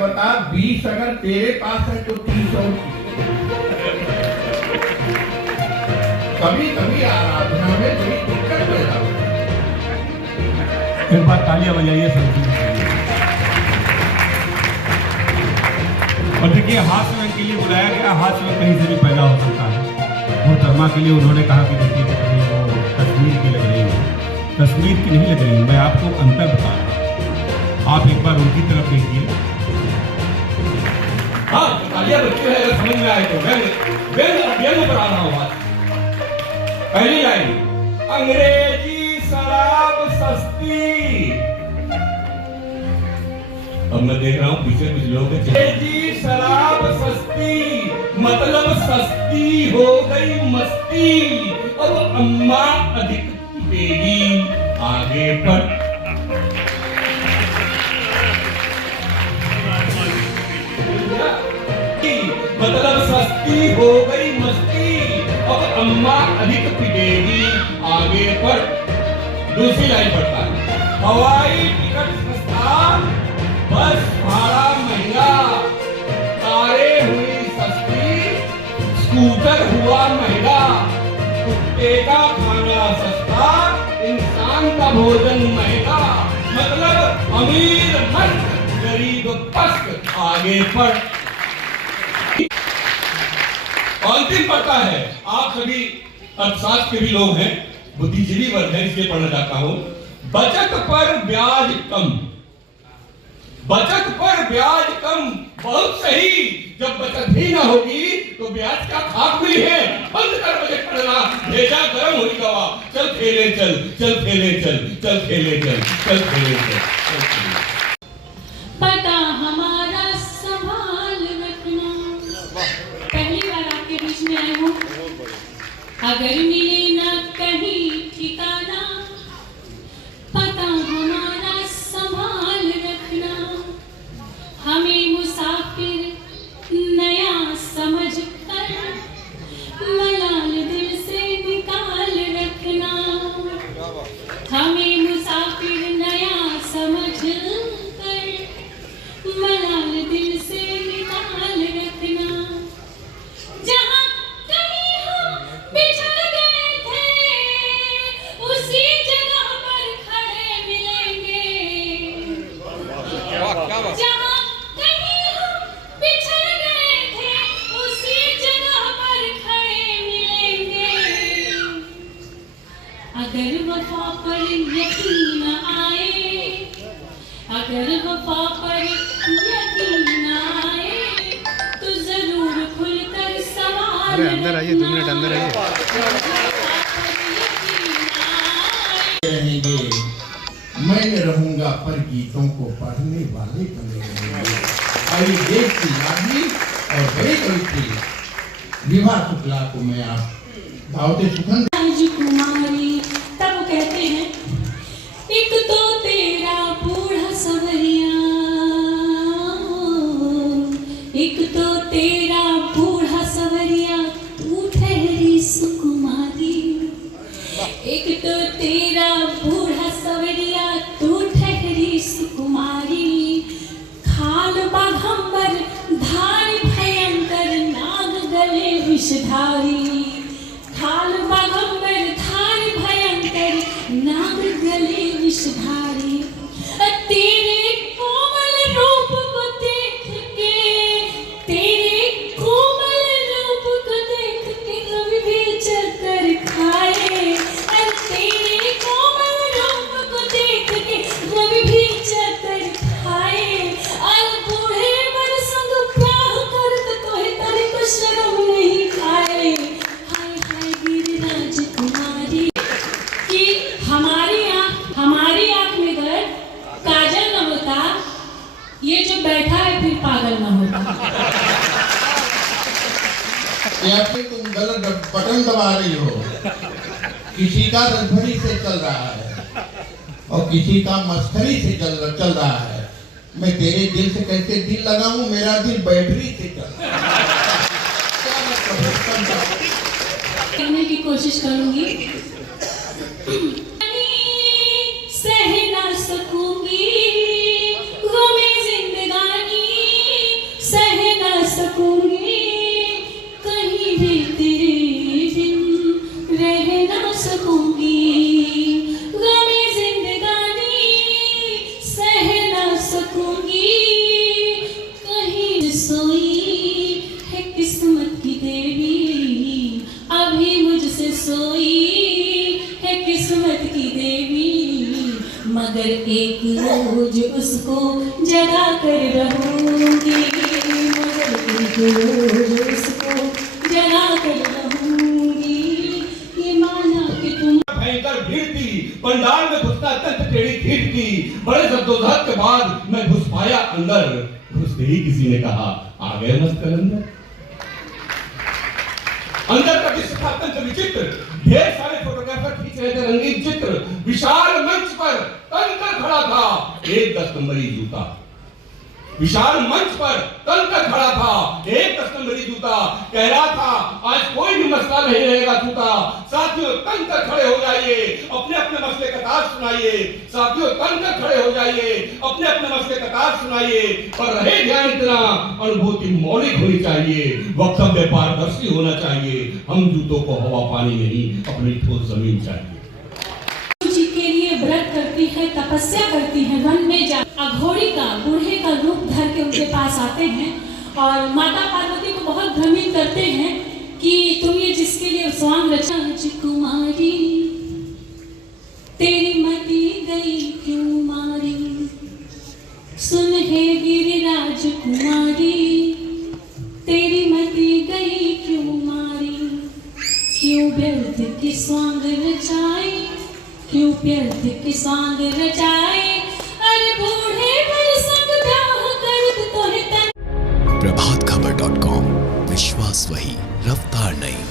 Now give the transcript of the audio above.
बता 20 अगर तेरे पास है तो 30 और कभी कभी आराधना में बड़ी दिक्कत पैदा होती है। एक बार तालियां बजाइए सब। और देखिए हास्य रंग के लिए बुलाया गया, हास्य रंग कहीं से भी पैदा हो सकता है। मोहतरमा के लिए उन्होंने कहा कि देखिए वो कश्मीर की लग रही है, कश्मीर की नहीं लग रही है, मैं आपको अंतर बता रहा हूँ, आप एक बार उनकी तरफ देखिए। हाँ तालियां बच्चे है, अगर समझ में आए तो व्यंग पर आ रहा हूँ। पहली लाइन, अंग्रेजी शराब सस्ती। अब मैं देख रहा हूँ पीछे कुछ लोग अंग्रेजी शराब सस्ती, मतलब सस्ती हो गई मस्ती। अब अम्मा अधिक देगी, आगे बढ़। मतलब सस्ती हो गई मस्ती, अब अम्मा अधिक पिटेगी, आगे बढ़। दूसरी लाइन पढ़ता है, हवाई टिकट सस्ता, बस भाड़ा महंगा, कारें हुई सस्ती, स्कूटर हुआ महंगा, कुत्ते का खाना सस्ता, इंसान का भोजन महंगा। मतलब अमीर मस्त, गरीब पस्त, आगे बढ़। अंतिम पढ़ता है, आप सभी अर्थशास्त्र के भी लोग हैं, बुद्धिजीवी वर्ग है, इसलिए पढ़ना चाहता हूं। बचत पर ब्याज कम, बचत पर ब्याज कम, बहुत सही। जब बचत ही ना होगी तो ब्याज का खाक मिली है। बंद कर बजट पढ़ना, भेजा गरम हुई गवा। चल खेले चल, चल खेले चल, चल खेले चल, चल खेले चल, चल खेले। पता हमारा संभाल रखना। पहली बार आपके बीच में आई हूँ, अगर मिले ना कहीं ठिकाना, पता हमारा संभाल रखना। हमें मुसाफिर नया समझ कर मलाल दिल से निकाल रखना। हमें मुसाफिर नया समझ कर मलाल दिल से निकाल रखना। जहाँ कहीं हम बिछड़ गए थे, उसी जगह पर खड़े मिलेंगे। जहाँ कहीं हम बिछड़ गए थे, उसी जगह पर खड़े मिलेंगे। अगर वफा पर यकीन आए, अगर वफा पर यकीन आए, तो जरूर खुलकर सवाल। अरे अंदर आइए, 2 मिनट अंदर आइए। रहेंगे, मैं रहूंगा पर गीतों को पढ़ने वाले बने रहेंगे। आई देश की लाडली और बड़ी कवित्री विभा शुक्ला को मैं आप दावते सुखन कुमारी। तब वो कहते हैं, एक तो तेरा बूढ़ा सवरिया, एक तो तेरा बूढ़ा सवरिया, तू ठहरी सुकुमारी। एक तो तेरा बूढ़ा सवरिया, तू ठहरी सुकुमारी। खाल बाघंबर धारी भयंकर, नाग गले विषधारी। खाल बाघंबर धारी भयंकर, नाग गले विषधारी। तेरे कोमल रूप को देख के, तेरे कोमल रूप को देख के कभी भी चक्कर खाए। तेरे कोमल रूप को देख के कभी भी चक्कर खाए। और बूढ़े वर संग ब्याह करत तोहे तरे को शर्म नहीं आए। हाय हाय गिरिराज कुमारी, कि हमारी आंख में अगर काजल न होता, ये जो बैठा है फिर पागल न होता। या फिर तुम गलत बटन दबा रही हो। किसी का रसभरी से चल रहा है और किसी का मस्करी से चल रहा है। मैं तेरे दिल से कैसे दिल लगाऊं, मेरा दिल बैटरी से चल रहा है। करने की कोशिश करूंगी, सह ना सकूंगी गमे जिंदगानी। मगर एक रोज उसको जगा कर रहूंगी, मगर एक रोज उसको जगा कर रहूंगी। ये माना कि तुम भयंकर भीड़ थी, पंडाल में घुसना अत्यंत टेढ़ी खींच थी। बड़े जद्दोजहद के बाद मैं घुस पाया अंदर। घुसते ही किसी ने कहा, आ गए मस्कर अंदर का दृश्य था अत्यंत विचित्र। ढेर सारे फोटोग्राफर खींच रहे थे रंगीन चित्र। विशाल मंच पर तनकर खड़ा था एक 10 नंबरी जूता। विशाल मंच पर तनकर खड़ा था एक 10 नंबरी जूता। कह रहा था, आज कोई भी मसला नहीं रहेगा जूता। साथियों तनकर खड़े हो जाइए, अपने अपने मसले कतार सुनाइए। साथियों तनकर खड़े हो जाइए, अपने अपने मसले कतार सुनाइए। पर रहे ध्यान इतना, अनुभूति मौलिक होनी चाहिए, वक्तव्य पारदर्शी होना चाहिए। हम जूतों को हवा पानी नहीं, अपनी ठोस जमीन चाहिए। जी के लिए व्रत करती है, तपस्या करती है, वन में जा अघोरी का बूढ़े का रूप धर के उनके पास आते हैं और माता पार्वती को बहुत भ्रमित करते हैं कि तुम ये जिसके लिए स्वांग रचा। कुमारी तेरी मति गई क्यों मारी, सुन हे गिरिराज कुमारी तेरी मति गई क्यों मारी। क्यों व्यर्थ की स्वांग रचाई, क्यों व्यर्थ की स्वांग रचाई। अरे बूढ़े पर संग ब्याह कर तो है। प्रभातखबर.com, विश्वास वही, रफ्तार नहीं।